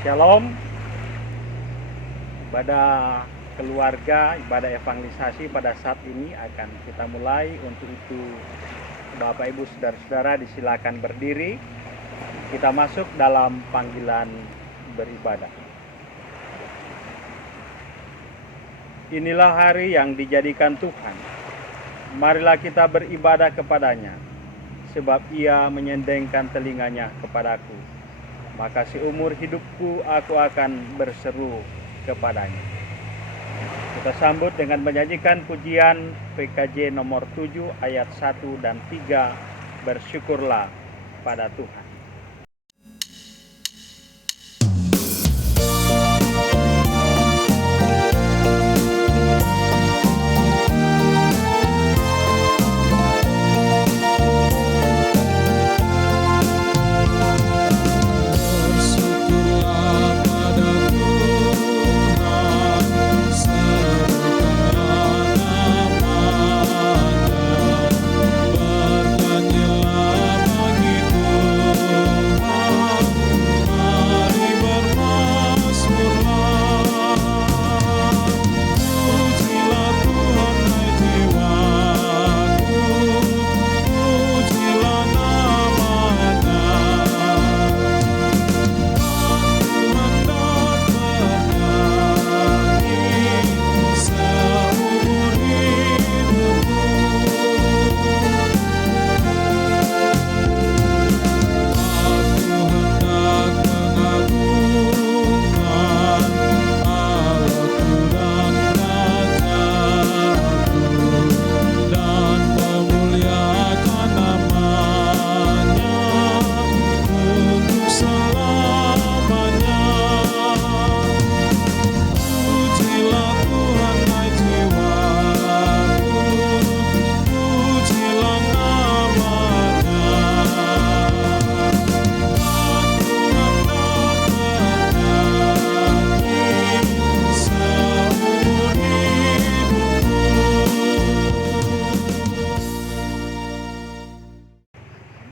Shalom, ibadah keluarga, ibadah evangelisasi pada saat ini akan kita mulai. Untuk itu Bapak Ibu Saudara-saudara disilakan berdiri. Kita masuk dalam panggilan beribadah. Inilah hari yang dijadikan Tuhan. Marilah kita beribadah kepadanya, sebab Ia menyendengkan telinganya kepadaku. Maka seumur hidupku aku akan berseru kepadanya. Kita sambut dengan menyanyikan pujian PKJ nomor 7 ayat 1 dan 3. Bersyukurlah pada Tuhan.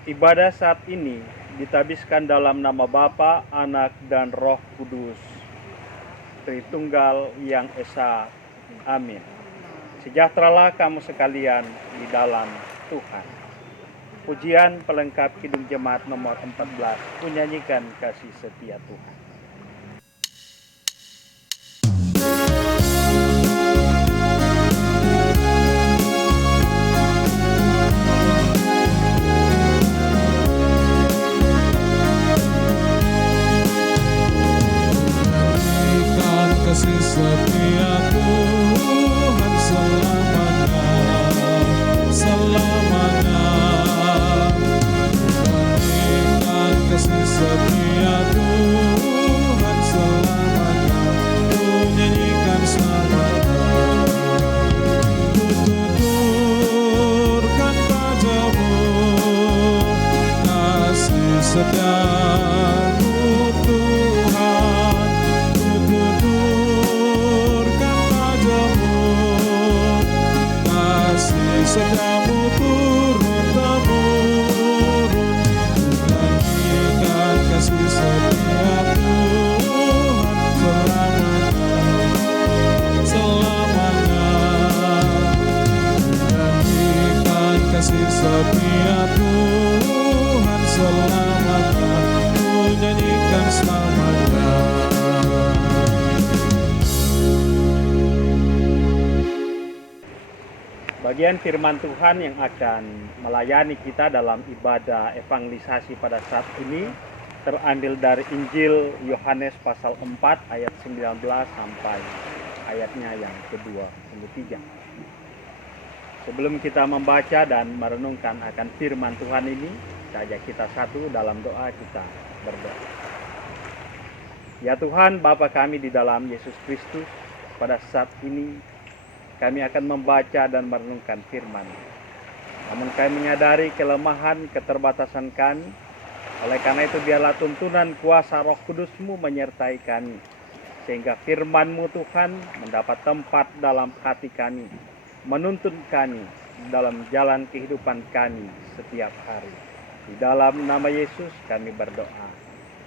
Ibadah saat ini ditabiskan dalam nama Bapa, Anak, dan Roh Kudus, Tritunggal yang Esa. Amin. Sejahteralah kamu sekalian di dalam Tuhan. Pujian pelengkap Kidung Jemaat nomor 14 menyanyikan kasih setia Tuhan. Kasih setia Tuhan selamanya, selamanya. Berikan kasih setia Tuhan selamanya, ku nyanyikan selamanya. Ku tuturkan padamu kasih setiamu Tuhan. Setiamu turun-temurun, nyanyikan kasih setia Tuhan selamanya, selamanya. Nyanyikan kasih setia Tuhan selamanya, ku nyanyikan selamanya. Bagian firman Tuhan yang akan melayani kita dalam ibadah evangelisasi pada saat ini terambil dari Injil Yohanes pasal 4 ayat 19 sampai ayatnya yang ke-23. Sebelum kita membaca dan merenungkan akan firman Tuhan ini, saja kita satu dalam doa, kita berdoa. Ya Tuhan, Bapa kami di dalam Yesus Kristus, pada saat ini kami akan membaca dan merenungkan firman. Namun kami menyadari kelemahan, keterbatasan kami. Oleh karena itu biarlah tuntunan kuasa Roh Kudus-Mu menyertai kami, sehingga firman-Mu Tuhan mendapat tempat dalam hati kami, menuntun kami dalam jalan kehidupan kami setiap hari. Di dalam nama Yesus kami berdoa.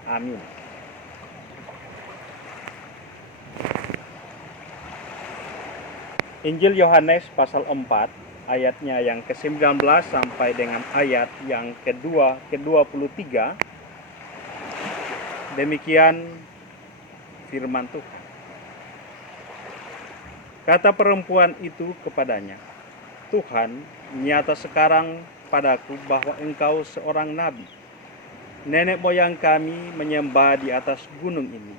Amin. Injil Yohanes pasal 4 ayatnya yang ke-19 sampai dengan ayat yang ke-23. Demikian firman Tuhan. Kata perempuan itu kepadanya, "Tuhan, nyata sekarang padaku bahwa engkau seorang nabi. Nenek moyang kami menyembah di atas gunung ini,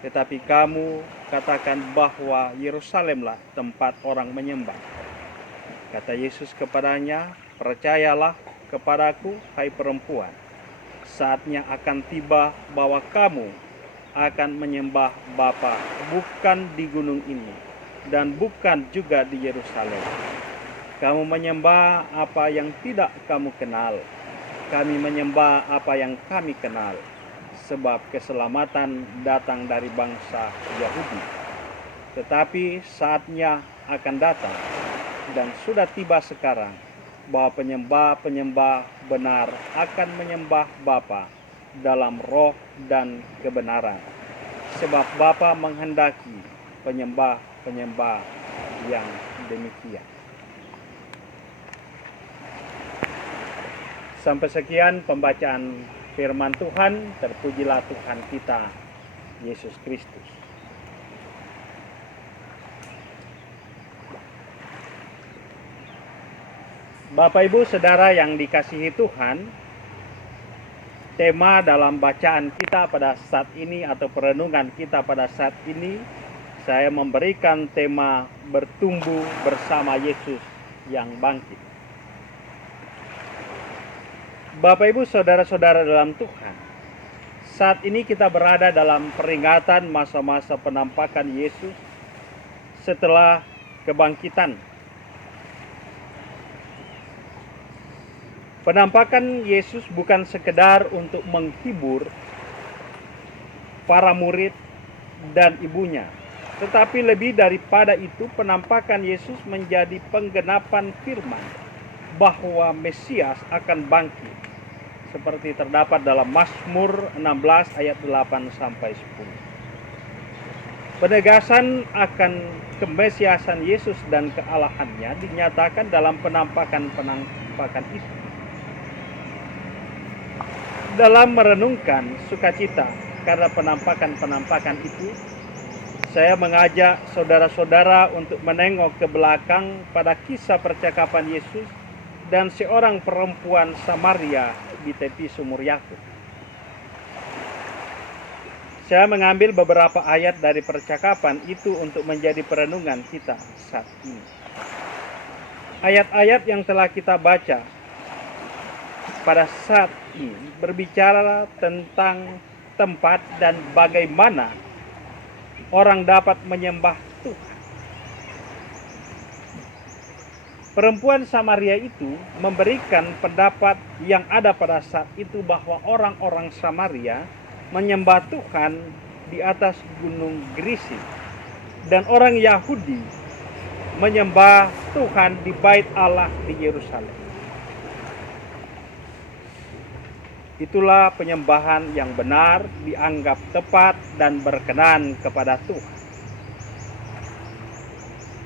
tetapi kamu katakan bahwa Yerusalemlah tempat orang menyembah." Kata Yesus kepadanya, "Percayalah kepadaku, hai perempuan, saatnya akan tiba bahwa kamu akan menyembah Bapa bukan di gunung ini dan bukan juga di Yerusalem. Kamu menyembah apa yang tidak kamu kenal. Kami menyembah apa yang kami kenal, sebab keselamatan datang dari bangsa Yahudi. Tetapi saatnya akan datang, dan sudah tiba sekarang, bahwa penyembah-penyembah benar akan menyembah Bapa dalam roh dan kebenaran. Sebab Bapa menghendaki penyembah-penyembah yang demikian." Sampai sekian pembacaan firman Tuhan. Terpujilah Tuhan kita, Yesus Kristus. Bapak Ibu Saudara yang dikasihi Tuhan, tema dalam bacaan kita pada saat ini atau perenungan kita pada saat ini, saya memberikan tema bertumbuh bersama Yesus yang bangkit. Bapak Ibu Saudara-saudara dalam Tuhan, saat ini kita berada dalam peringatan masa-masa penampakan Yesus setelah kebangkitan. Penampakan Yesus bukan sekedar untuk menghibur para murid dan ibunya, tetapi lebih daripada itu, penampakan Yesus menjadi penggenapan firman bahwa Mesias akan bangkit, seperti terdapat dalam Mazmur 16 ayat 8 sampai 10. Penegasan akan kemesiasan Yesus dan kealahannya dinyatakan dalam penampakan itu. Dalam merenungkan sukacita karena penampakan itu, saya mengajak saudara-saudara untuk menengok ke belakang pada kisah percakapan Yesus dan seorang perempuan Samaria di tepi sumur Yakub. Saya mengambil beberapa ayat dari percakapan itu untuk menjadi perenungan kita saat ini. Ayat-ayat yang telah kita baca pada saat ini berbicara tentang tempat dan bagaimana orang dapat menyembah Tuhan. Perempuan Samaria itu memberikan pendapat yang ada pada saat itu bahwa orang-orang Samaria menyembah Tuhan di atas gunung Gerizim, dan orang Yahudi menyembah Tuhan di Bait Allah di Yerusalem. Itulah penyembahan yang benar, dianggap tepat dan berkenan kepada Tuhan.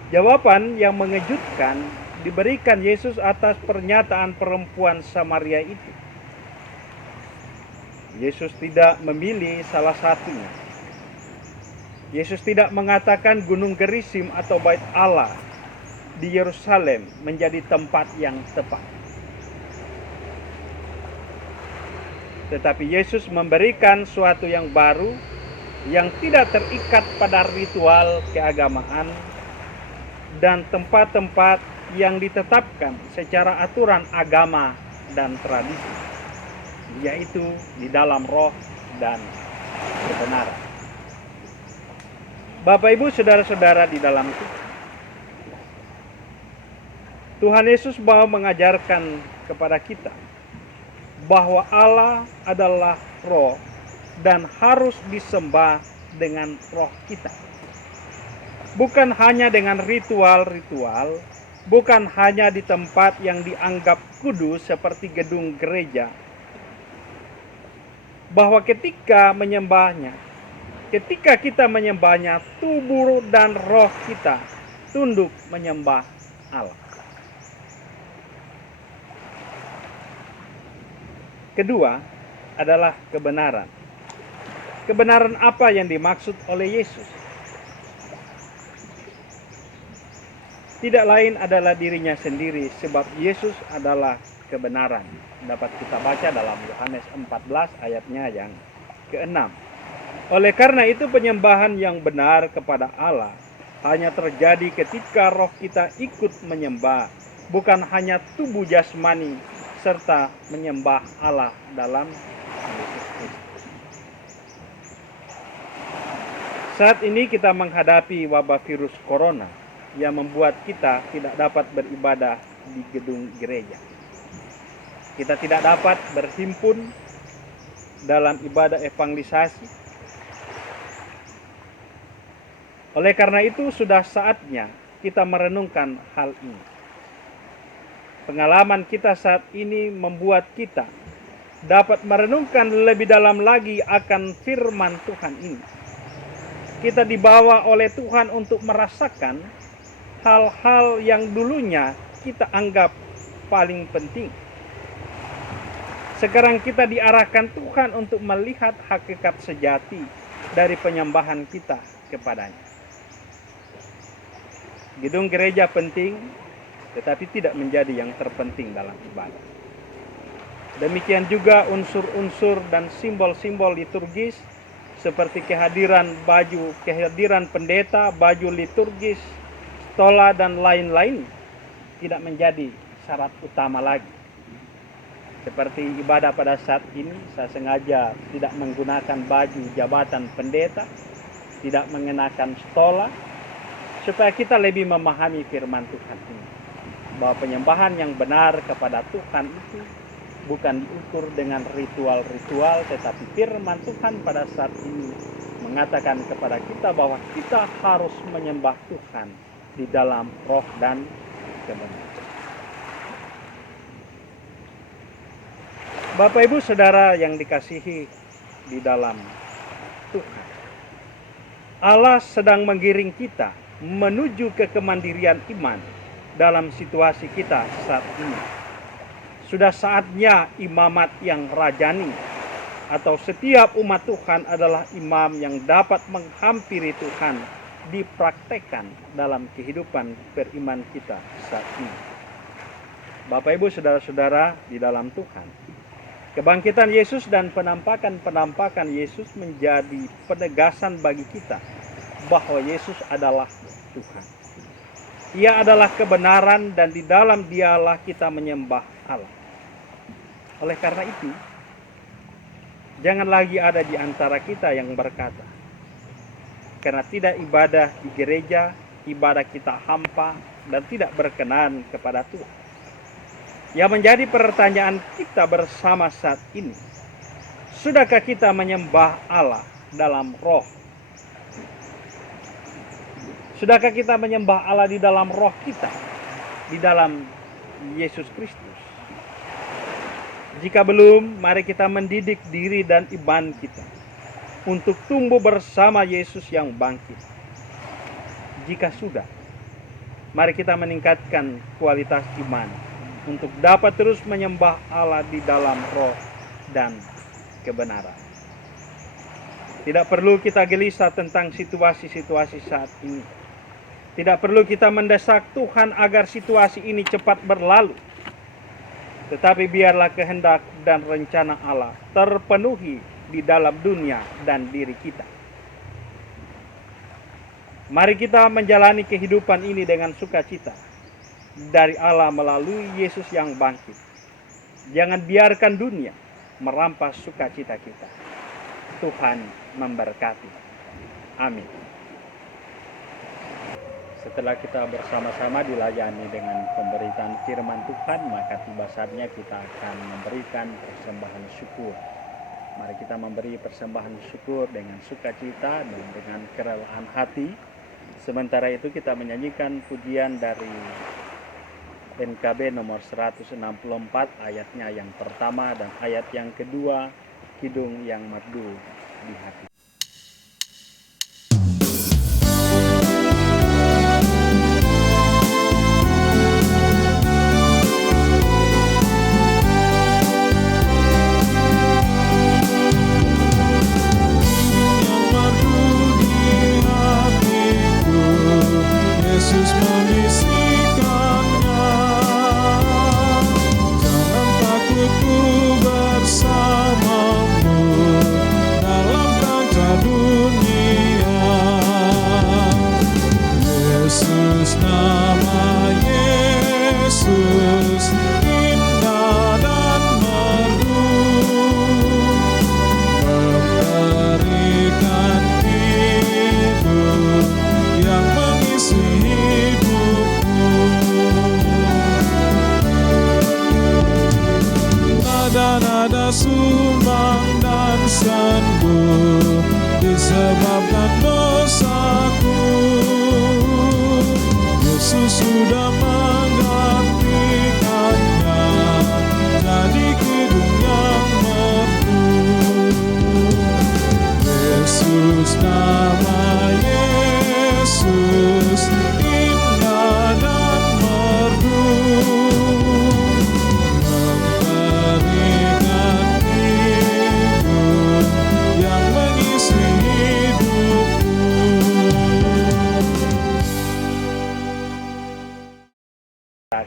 Jawaban yang mengejutkan diberikan Yesus atas pernyataan perempuan Samaria itu. Yesus tidak memilih salah satunya. Yesus tidak mengatakan gunung Gerizim atau Bait Allah di Yerusalem menjadi tempat yang tepat. Tetapi Yesus memberikan suatu yang baru, yang tidak terikat pada ritual keagamaan dan tempat-tempat yang ditetapkan secara aturan agama dan tradisi, yaitu di dalam roh dan kebenaran. Bapak Ibu Saudara-saudara di dalam Tuhan Yesus mau mengajarkan kepada kita bahwa Allah adalah roh dan harus disembah dengan roh kita. Bukan hanya dengan ritual-ritual, bukan hanya di tempat yang dianggap kudus seperti gedung gereja. Bahwa ketika menyembahnya, ketika kita menyembahnya, tubuh dan roh kita tunduk menyembah Allah. Kedua adalah kebenaran. Kebenaran apa yang dimaksud oleh Yesus? Tidak lain adalah dirinya sendiri, sebab Yesus adalah kebenaran. Dapat kita baca dalam Yohanes 14 ayatnya yang ke-6. Oleh karena itu penyembahan yang benar kepada Allah hanya terjadi ketika roh kita ikut menyembah, bukan hanya tubuh jasmani serta menyembah Allah dalam Yesus Kristus. Saat ini kita menghadapi wabah virus corona yang membuat kita tidak dapat beribadah di gedung gereja. Kita tidak dapat berhimpun dalam ibadah evangelisasi. Oleh karena itu sudah saatnya kita merenungkan hal ini. Pengalaman kita saat ini membuat kita dapat merenungkan lebih dalam lagi akan firman Tuhan ini. Kita dibawa oleh Tuhan untuk merasakan hal-hal yang dulunya kita anggap paling penting. Sekarang kita diarahkan Tuhan untuk melihat hakikat sejati dari penyembahan kita kepadanya. Gedung gereja penting, tetapi tidak menjadi yang terpenting dalam ibadah. Demikian juga unsur-unsur dan simbol-simbol liturgis seperti kehadiran pendeta, baju liturgis, stola dan lain-lain tidak menjadi syarat utama lagi. Seperti ibadah pada saat ini, saya sengaja tidak menggunakan baju jabatan pendeta, tidak mengenakan stola, supaya kita lebih memahami firman Tuhan ini. Bahwa penyembahan yang benar kepada Tuhan itu bukan diukur dengan ritual-ritual, tetapi firman Tuhan pada saat ini mengatakan kepada kita bahwa kita harus menyembah Tuhan di dalam roh dan kebenaran. Bapak Ibu Saudara yang dikasihi di dalam Tuhan, Allah sedang menggiring kita menuju ke kemandirian iman dalam situasi kita saat ini. Sudah saatnya imamat yang rajani atau setiap umat Tuhan adalah imam yang dapat menghampiri Tuhan dipraktekkan dalam kehidupan beriman kita saat ini. Bapak Ibu Saudara-saudara di dalam Tuhan, kebangkitan Yesus dan penampakan Yesus menjadi penegasan bagi kita bahwa Yesus adalah Tuhan. Ia adalah kebenaran dan di dalam Dialah kita menyembah Allah. Oleh karena itu, jangan lagi ada di antara kita yang berkata, karena tidak ibadah di gereja, ibadah kita hampa dan tidak berkenan kepada Tuhan. Yang menjadi pertanyaan kita bersama saat ini, sudahkah kita menyembah Allah dalam roh? Sudahkah kita menyembah Allah di dalam roh kita, di dalam Yesus Kristus? Jika belum, mari kita mendidik diri dan iman kita untuk tumbuh bersama Yesus yang bangkit. Jika sudah, mari kita meningkatkan kualitas iman untuk dapat terus menyembah Allah di dalam roh dan kebenaran. Tidak perlu kita gelisah tentang situasi-situasi saat ini. Tidak perlu kita mendesak Tuhan agar situasi ini cepat berlalu. Tetapi biarlah kehendak dan rencana Allah terpenuhi di dalam dunia dan diri kita. Mari kita menjalani kehidupan ini dengan sukacita dari Allah melalui Yesus yang bangkit. Jangan biarkan dunia merampas sukacita kita. Tuhan memberkati. Amin. Setelah kita bersama-sama dilayani dengan pemberitaan firman Tuhan, maka tiba saatnya kita akan memberikan persembahan syukur. Mari kita memberi persembahan syukur dengan sukacita dan dengan kerelaan hati. Sementara itu kita menyanyikan pujian dari NKB nomor 164 ayatnya yang pertama dan ayat yang kedua, Kidung yang Merdu di Hati.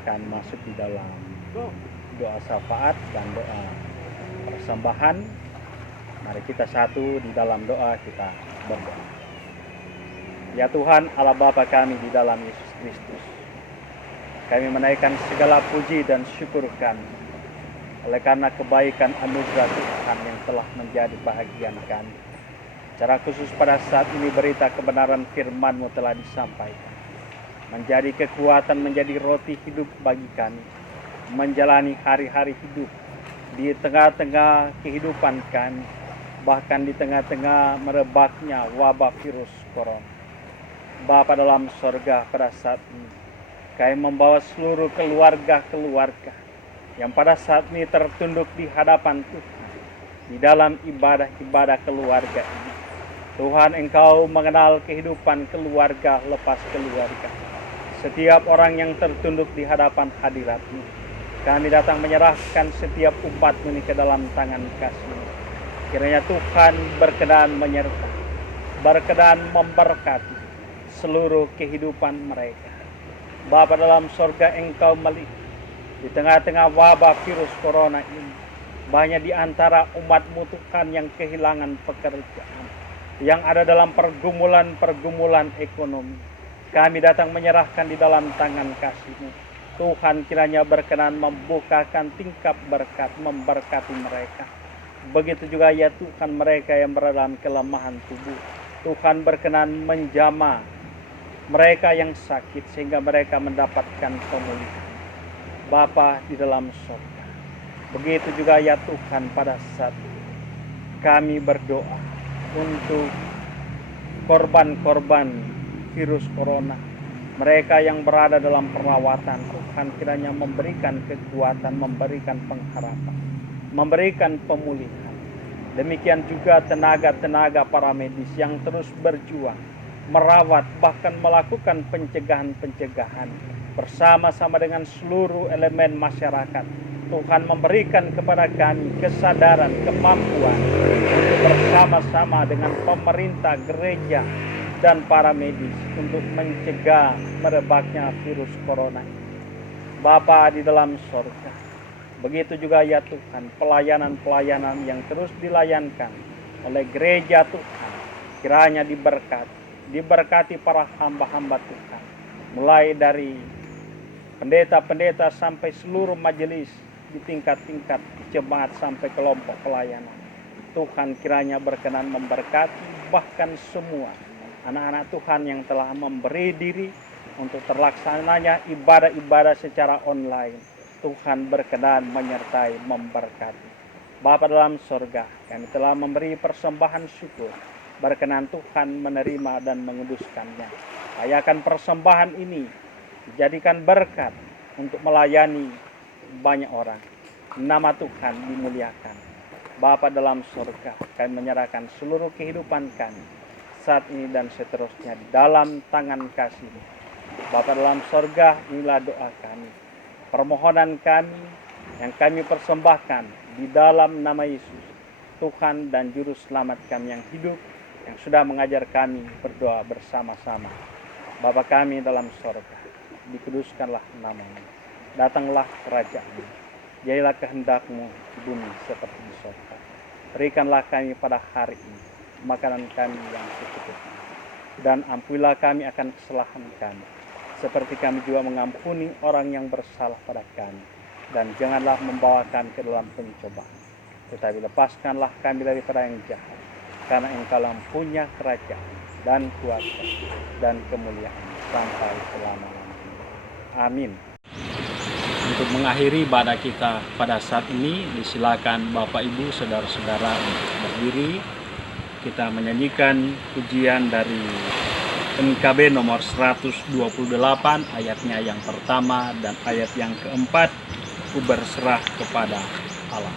akan masuk di dalam doa syafaat dan doa persembahan. Mari kita satu di dalam doa, kita berdoa. Ya Tuhan Allah Bapa kami di dalam Yesus Kristus, kami menaikkan segala puji dan syukur kami oleh karena kebaikan anugerah Tuhan yang telah menjadi bahagian kami. Secara khusus pada saat ini berita kebenaran firman-Mu telah disampaikan, menjadi kekuatan, menjadi roti hidup bagi kami, menjalani hari-hari hidup di tengah-tengah kehidupan kami, bahkan di tengah-tengah merebaknya wabah virus corona. Bapa dalam sorga, pada saat ini kami membawa seluruh keluarga-keluarga yang pada saat ini tertunduk di hadapan Tuhan di dalam ibadah-ibadah keluarga ini. Tuhan, Engkau mengenal kehidupan keluarga lepas keluarga. Setiap orang yang tertunduk di hadapan hadirat-Mu, kami datang menyerahkan setiap umat-Mu ini ke dalam tangan kasih-Mu. Kiranya Tuhan berkenan menyertai, berkenan memberkati seluruh kehidupan mereka. Bapa dalam sorga, Engkau melihat di tengah-tengah wabah virus corona ini, banyak di antara umat-Mu Tuhan yang kehilangan pekerjaan, yang ada dalam pergumulan ekonomi. Kami datang menyerahkan di dalam tangan kasih-Mu. Tuhan, kiranya berkenan membukakan tingkap berkat, memberkati mereka. Begitu juga ya Tuhan, mereka yang berada dalam kelemahan tubuh, Tuhan berkenan menjamah mereka yang sakit sehingga mereka mendapatkan pemulihan. Bapa di dalam surga, begitu juga ya Tuhan, pada saat kami berdoa untuk korban-korban virus corona, mereka yang berada dalam perawatan, Tuhan kiranya memberikan kekuatan, memberikan pengharapan, memberikan pemulihan. Demikian juga tenaga-tenaga para medis yang terus berjuang, merawat, bahkan melakukan pencegahan-pencegahan bersama-sama dengan seluruh elemen masyarakat. Tuhan memberikan kepada kami kesadaran, kemampuan untuk bersama-sama dengan pemerintah, gereja, dan para medis untuk mencegah merebaknya virus corona. Bapa di dalam sorga, begitu juga ya Tuhan, pelayanan-pelayanan yang terus dilayankan oleh gereja Tuhan, kiranya diberkati para hamba-hamba Tuhan, mulai dari pendeta-pendeta sampai seluruh majelis di tingkat-tingkat jemaat sampai kelompok pelayanan. Tuhan kiranya berkenan memberkati bahkan semua anak-anak Tuhan yang telah memberi diri untuk terlaksananya ibadah-ibadah secara online. Tuhan berkenan menyertai, memberkati. Bapa dalam sorga, kami telah memberi persembahan syukur. Berkenan Tuhan menerima dan menguduskannya. Ayakan persembahan ini dijadikan berkat untuk melayani banyak orang. Nama Tuhan dimuliakan. Bapa dalam surga, kami menyerahkan seluruh kehidupan kami saat ini dan seterusnya di dalam tangan kasih-Mu. Bapa dalam surga, inilah doa kami, permohonan kami yang kami persembahkan di dalam nama Yesus, Tuhan dan Juru Selamat kami yang hidup, yang sudah mengajar kami berdoa bersama-sama. Bapa kami dalam surga, dikuduskanlah nama-Mu. Datanglah kerajaan-Mu, jadilah kehendak-Mu di bumi seperti di surga. Berikanlah kami pada hari ini makanan kami yang secukupnya, dan ampunilah kami akan kesalahan kami, seperti kami juga mengampuni orang yang bersalah pada kami. Dan janganlah membawa kami ke dalam pencobaan, tetapi lepaskanlah kami daripada yang jahat, karena Engkau punya kerajaan dan kuasa dan kemuliaan sampai selama-lamanya. Amin. Untuk mengakhiri ibadah kita pada saat ini, disilakan Bapak Ibu, saudara-saudara untuk berdiri. Kita menyanyikan pujian dari NKB nomor 128, ayatnya yang pertama dan ayat yang keempat, Ku berserah kepada Allah.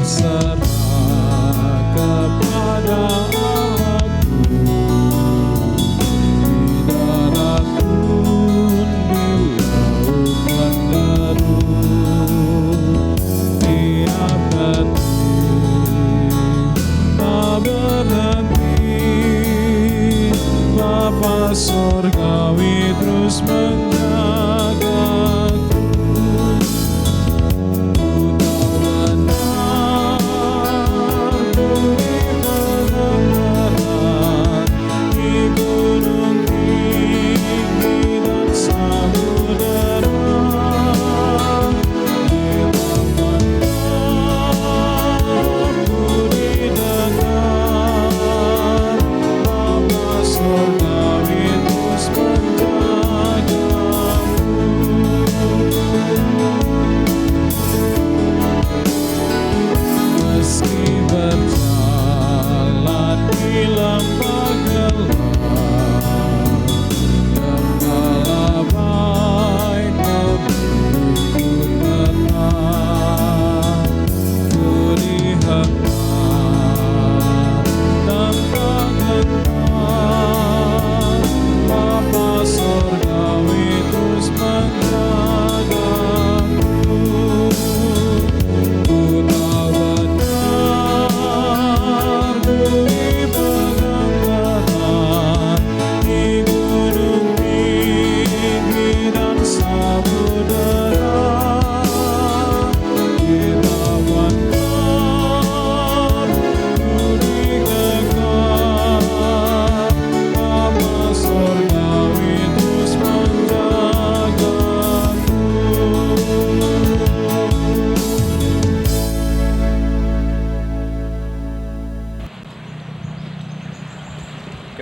Berserah kepada Allah.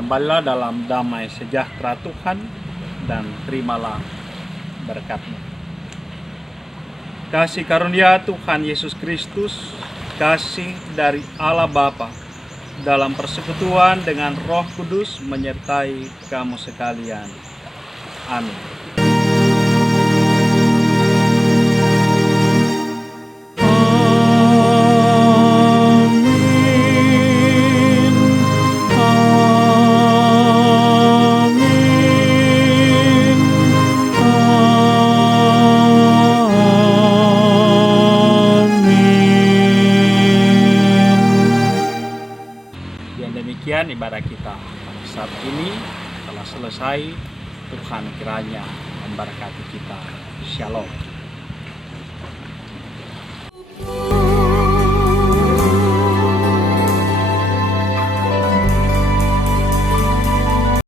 kembalilah dalam damai sejahtera Tuhan dan terimalah berkat-Nya. Kasih karunia Tuhan Yesus Kristus, kasih dari Allah Bapa, dalam persekutuan dengan Roh Kudus menyertai kamu sekalian. Amin. Demikian ibadah kita pada saat ini telah selesai. Tuhan kiranya memberkati kita. Shalom.